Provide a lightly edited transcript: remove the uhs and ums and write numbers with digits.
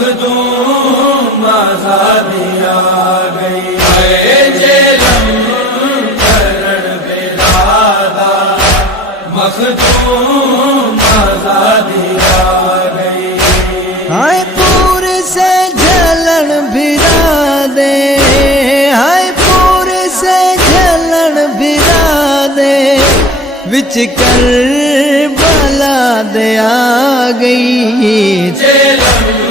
مخدوم آزادی آ گئی اے جیلم کرن برادا مخدوم آزادی آ گئی ہائے پور سے جلن بھرا دے ہائے پور سے جلن بھرا دے وچ کربلا دے آ گئی جیلم